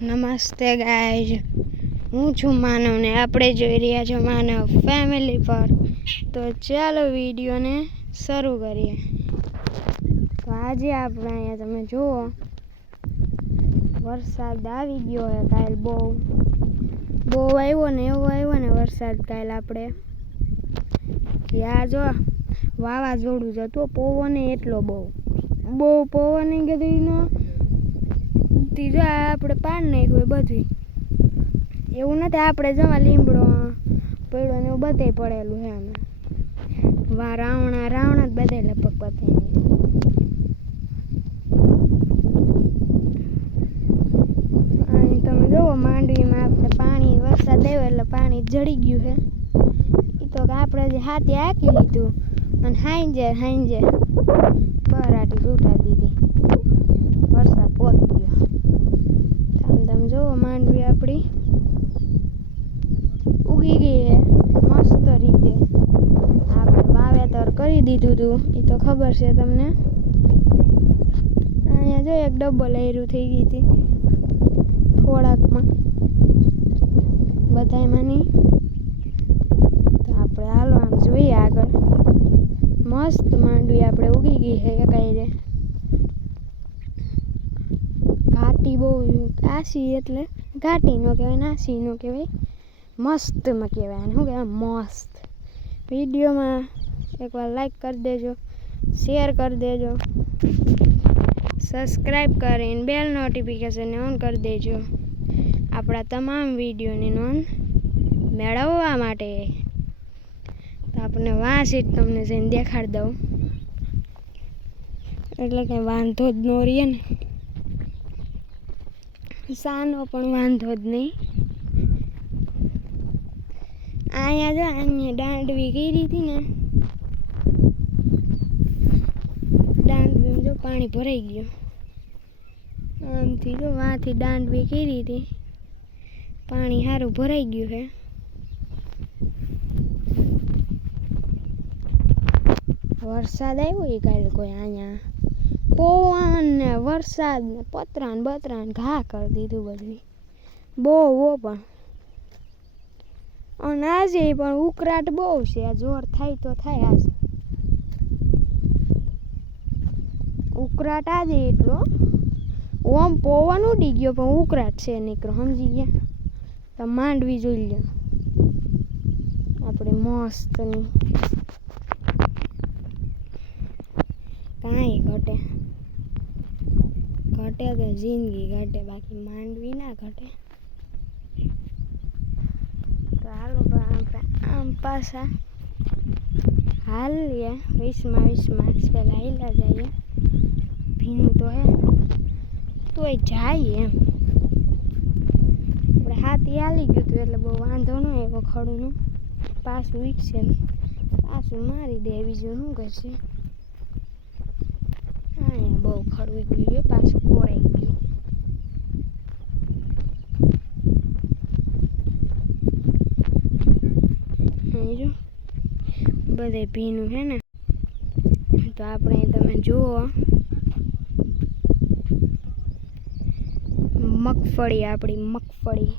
નમસ્તે ગાઈઝ, હું છું માનવ ને આપણે જોઈ રહ્યા છો માનવ ફેમિલી પર. તો ચાલો વિડીયોને શરૂ કરીએ. તો આજે આપણે અહીંયા તમે જુઓ વરસાદ આવી ગયો છે. કાલ બહુ આવ્યો ને એવો આવ્યો ને વરસાદ કાલ. આપણે ત્યાં જો વાવાઝોડું જતું, પવન એટલો બહુ પવન કીધું જો આપણે પાડ નાખ્યું બધું. એવું નથી આપણે જવા લીમડો પડ્યો ને એવું બધે પડેલું છે. અમે રાવણા જ બધે લગભગ પતાવી. અને તમે જુઓ માંડવીમાં આપણે પાણી વરસાદ આવ્યો એટલે પાણી જડી ગયું છે. એ તો આપણે જે હાથે હાકી લીધું અને હાંજે બરાટી તૂટા દીધી. વરસાદ પહોંચી ગયો. તમે જુઓ માંડવી આપણી ઉગી ગઈ છે મસ્ત રીતે. આપણે વાવેતર કરી દીધું હતું, એ તો ખબર છે તમને. અહીંયા જો એક ડબલ એરું થઈ ગઈ હતી થોડાકમાં બધામાં નહીં. તો આપણે હાલો આમ જોઈએ આગળ. મસ્ત માંડવી આપણે ઉગી ગઈ છે એકાઈ. ઘાટી બહુ આસી એટલે ઘાટી ન કહેવાય, નાસી ન કહેવાય, મસ્તમાં કહેવાય. શું કહેવાય? મસ્ત. વિડીયોમાં એકવાર લાઈક કરી દેજો, શેર કરી દેજો, સબસ્ક્રાઈબ કરીને બેલ નોટિફિકેશન ઓન કરી દેજો આપણા તમામ વિડીયોની નોંધ મેળવવા માટે. તો આપણે વાંસી તમને જઈને દેખાડી દઉં એટલે કંઈ વાંધો જ ન રહીએ ને. સાનો પણ વાંધો જ નહીં. અહીંયા દાંડવી કરી હતી ને, દાંડવી જો પાણી ભરાઈ ગયું. આમથી જો વાંથી દાંડવી કરી હતી, પાણી સારું ભરાઈ ગયું છે. વરસાદ આવ્યો એ કાલે કોઈ અહીંયા પવન ને વરસાદ ને પતરાન ઘા કરી દીધું બધું. બહુ પણ અને આજે પણ ઉકળાટ બહુ છે. આ જોર થાય તો થાય. આજે ઉકળાટ આજે એટલો ઓમ પવન ઉડી ગયો પણ ઉકળાટ છે નીકળો. સમજી ગયા? તો માંડવી જોઈ લો આપણે મસ્તની. કાંઈ ઘટે તો જિંદગી ઘટે, બાકી માંડવી ના ઘટે. તો હાલો આમ પાછા હાલીએ 20 પેલા હાલ્યા જઈએ. ભીનું તો હે તોય જાય એમ. આપણે હાથી હાલી ગયું હતું એટલે બહુ વાંધો ન આવ્યો. ખડુંનું પાછું વીકશે પાછું મારી દે, બીજું શું કરશે. અહીંયા બહુ ખડું ગયું, પાછું કોરાઈ ગયું. જો બધે ભીનું છે ને. તો આપણે તમે જુઓ મગફળી, આપણી મગફળી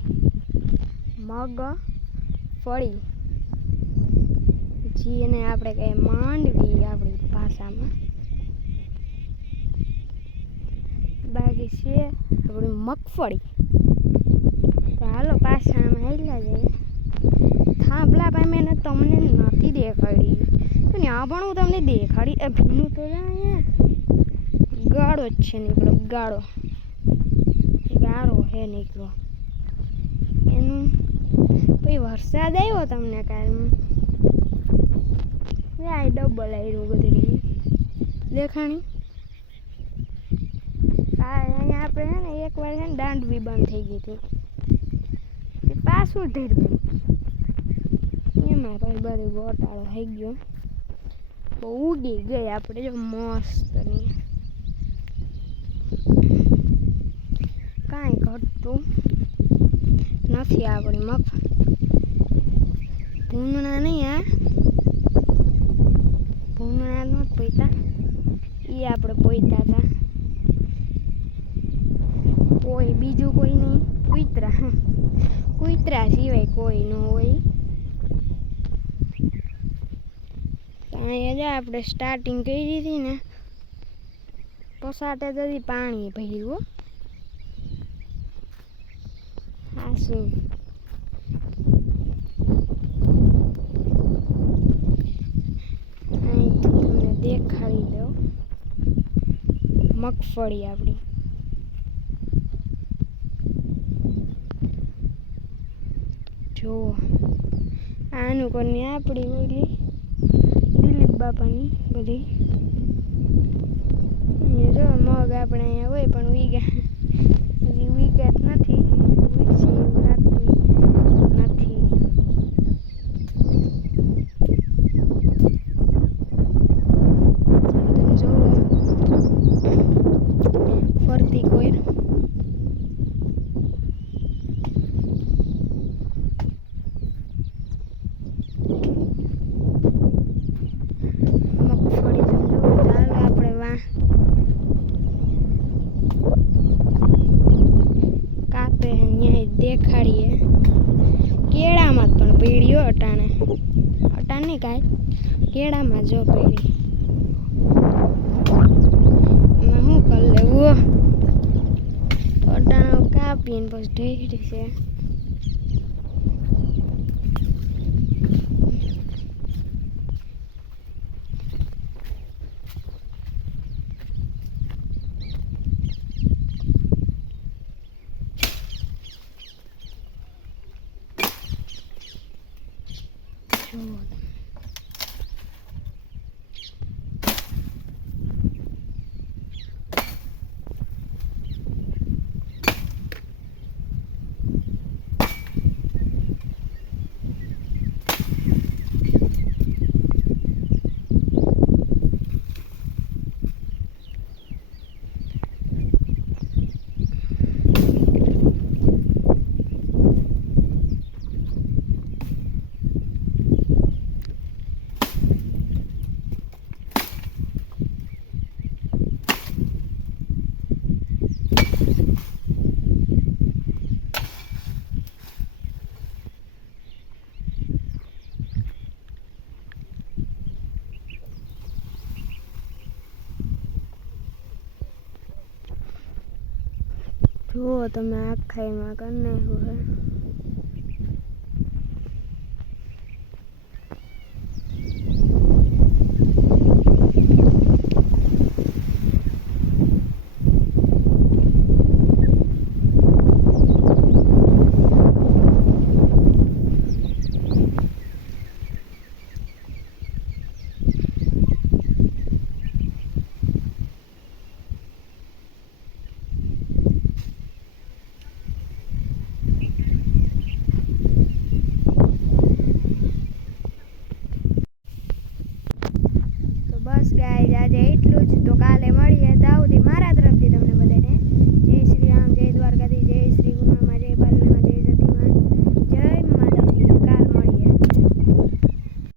જેને આપણે કહીએ માંડવી આપણી ભાષામાં. બાકી છે આપણી મગફળી. તો હાલો પાછા આમાં હેલા જાય. થાંભલા ભાઈ મેં તમને નથી દેખાડી તો ત્યાં પણ હું તમને દેખાડી. ભીનું તો અહીંયા ગાળો જ છે નીકળો. ગાળો હે નીકળો એનું. પછી વરસાદ આવ્યો તમને કાલમાં. આ ડબલ આવ્યું બધું દેખાણી. અહીંયા આપણે છે ને એકવાર છે ને દાંડવી બંધ થઈ ગઈ હતી, પાછું ઢેરવું એમાં પછી બધું ગોટાળો થઈ ગયો. બહુ ઉડી ગઈ આપણે જો મસ્તની. કાંઈ ઘટતું નથી આપણી મગ. ભૂંગણા નહીં, આ ભૂંગણા નહોતા પોઈતા, એ આપણે પોઈતા હતા. કોઈ બીજું કોઈ નહીં, કૂતરા કૂતરા સિવાય કોઈ ન હોય. અહીંયા જો આપણે સ્ટાર્ટિંગ કરી હતી ને પસાટે જતી પાણી ભર્યું. હા શું અહીંથી તમને દેખાડી દઉં મગફળી આપણી. જુઓ આનું કોની આપણી ઓલી દિલીપ બાપાની બધી. અહીંયા જો મગ આપણે અહીંયા હોય પણ વીઘા હજી વીઘા જ નથી, વીઘશે એવું લાગતું નથી. તમે જુઓ ફરતી કોઈ દેખાડીએ. કેળામાં પણ પીળ્યો અટાણે અટાણે કાંઈ કેળામાં જો પીળી. એમાં શું કરી લેવું અટાણે કાપીને પછી ઢેરી છે. જુઓ તમે આખાઈમાં કરી નાખ્યું છે.